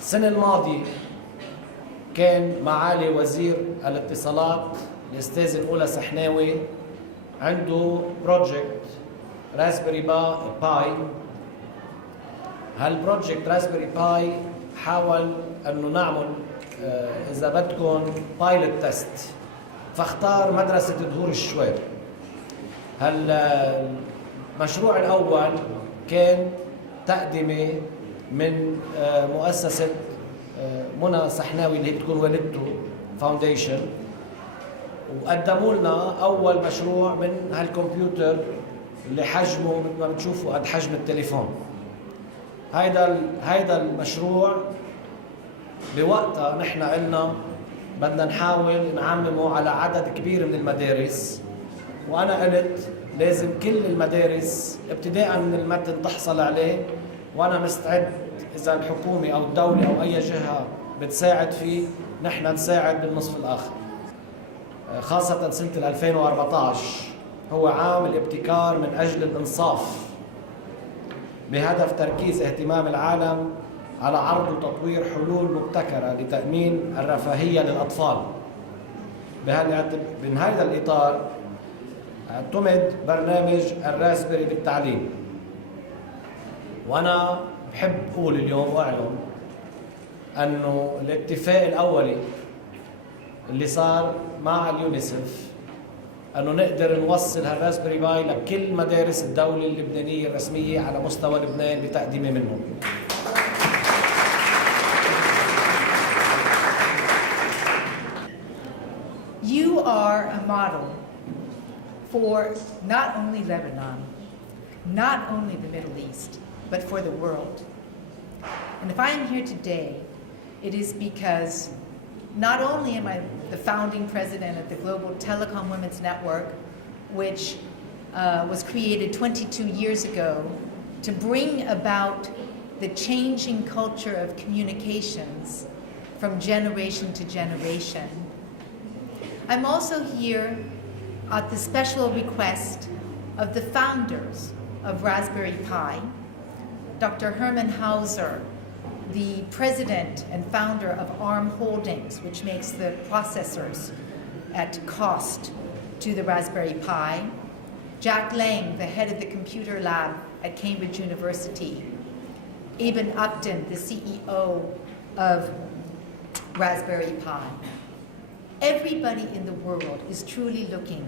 السنة الماضية كان معالي وزير الاتصالات الأستاذ الأولى سحناوي عنده بروجكت راسبيري باي. هالبروجكت راسبيري باي حاول انه نعمل اذا بدكم بايلوت تيست، فاختار مدرسة دهور الشوير. المشروع الأول كان تقدمة من مؤسسة منى سحناوي اللي هي بتكون والدته فاونديشن، وقدموا لنا أول مشروع من هالكمبيوتر اللي حجمه مثل ما بتشوفوا قد حجم التليفون. هيدا المشروع بوقتها نحن قلنا بدنا نحاول نعممه على عدد كبير من المدارس، وأنا قلت لازم كل المدارس ابتداء من المتن تحصل عليه، وأنا مستعد إذا الحكومة أو الدولة أو أي جهة بتساعد فيه نحن نساعد بالنصف الآخر. خاصة سنة 2014 هو عام الابتكار من أجل الإنصاف، بهدف تركيز اهتمام العالم على عرض وتطوير حلول مبتكرة لتأمين الرفاهية للأطفال. من هذا الإطار اعتمد برنامج الراسبيري بالتعليم، وأنا بحب أقول اليوم وأعلن أنه الاتفاق الأولي اللي صار مع اليونيسف أنه نقدر نوصل هالراسبيري باي لكل مدارس الدولة اللبنانية الرسمية على مستوى لبنان بتقديمه منهم. You are a model for not only Lebanon, not only the Middle East, but for the world. And if I am here today, it is because not only am I the founding president of the Global Telecom Women's Network, which was created 22 years ago to bring about the changing culture of communications from generation to generation. I'm also here at the special request of the founders of Raspberry Pi, Dr. Herman Hauser, the president and founder of ARM Holdings, which makes the processors at cost to the Raspberry Pi, Jack Lang, the head of the computer lab at Cambridge University, Eben Upton, the CEO of Raspberry Pi. Everybody in the world is truly looking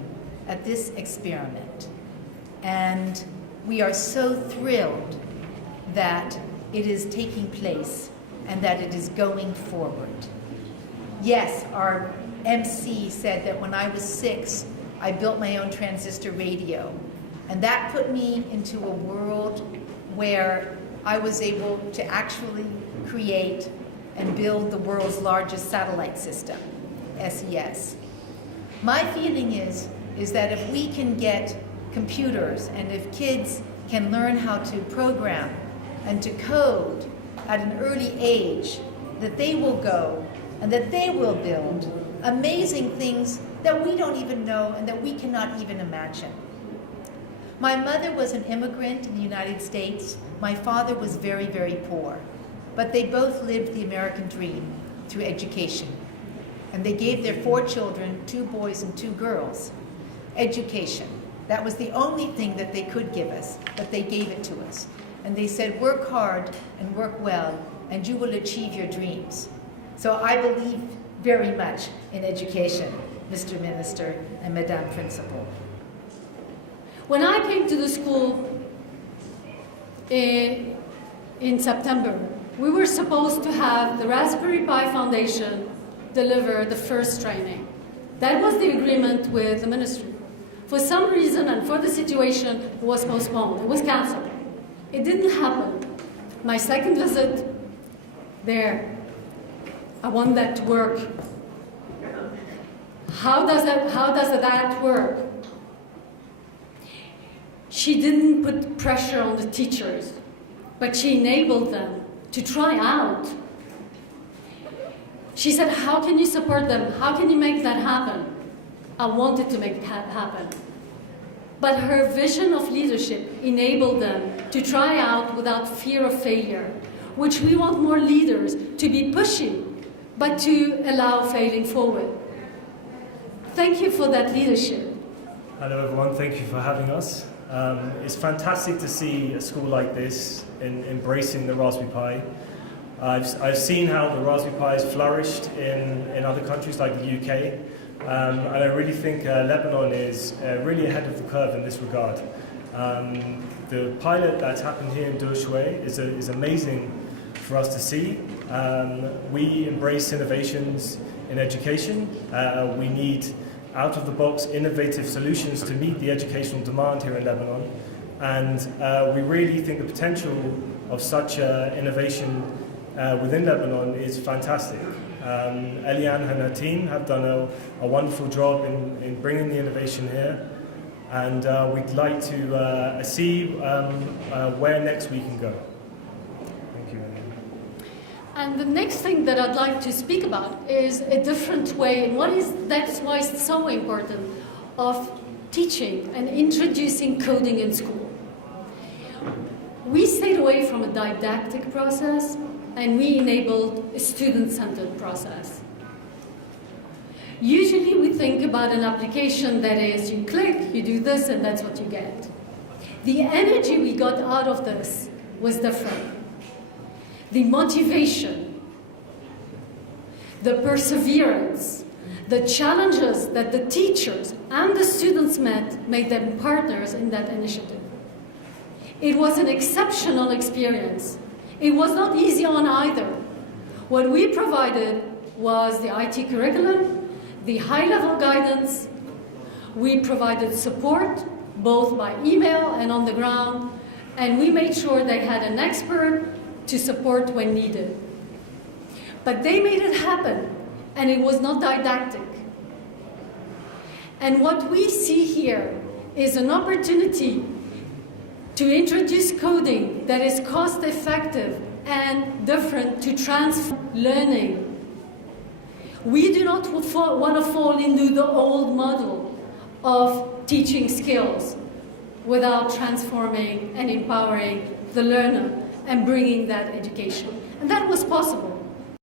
at this experiment, and we are so thrilled that it is taking place and that it is going forward. Yes, our MC said that when I was 6, I built my own transistor radio, and that put me into a world where I was able to actually create and build the world's largest satellite system, SES. My feeling is that if we can get computers and if kids can learn how to program and to code at an early age, that they will go and that they will build amazing things that we don't even know and that we cannot even imagine. My mother was an immigrant in the United States. My father was very, very poor, but they both lived the American dream through education. And they gave their 4 children, 2 boys and 2 girls, education. That was the only thing that they could give us, but they gave it to us. And they said, work hard and work well, and you will achieve your dreams. So I believe very much in education, Mr. Minister and Madame Principal. When I came to the school in September, we were supposed to have the Raspberry Pi Foundation deliver the first training. That was the agreement with the ministry. For some reason and for the situation, it was postponed, it was canceled. It didn't happen. My second visit there, I want that to work. How does that work? She didn't put pressure on the teachers, but she enabled them to try out. She said, how can you support them? How can you make that happen? I wanted to make it happen. But her vision of leadership enabled them to try out without fear of failure, which we want more leaders to be pushing, but to allow failing forward. Thank you for that leadership. Hello everyone, thank you for having us. It's fantastic to see a school like this embracing the Raspberry Pi. I've seen how the Raspberry Pi has flourished in other countries like the UK, and I really think Lebanon is really ahead of the curve in this regard. The pilot that's happened here in Dhour Shoueir is amazing for us to see. We embrace innovations in education. We need out-of-the-box innovative solutions to meet the educational demand here in Lebanon, and we really think the potential of such innovation within Lebanon is fantastic. Eliane and her team have done a wonderful job in bringing the innovation here, and we'd like to see where next we can go. Thank you. And the next thing that I'd like to speak about is a different way, and that's why it's so important, of teaching and introducing coding in school. We stayed away from a didactic process, and we enabled a student-centered process. Usually we think about an application that is, you click, you do this, and that's what you get. The energy we got out of this was different. The motivation, the perseverance, the challenges that the teachers and the students met made them partners in that initiative. It was an exceptional experience. It was not easy on either. What we provided was the IT curriculum, the high-level guidance. We provided support, both by email and on the ground, and we made sure they had an expert to support when needed. But they made it happen, and it was not didactic. And what we see here is an opportunity to introduce coding that is cost-effective and different to transform learning. We do not want to fall into the old model of teaching skills without transforming and empowering the learner and bringing that education. And that was possible.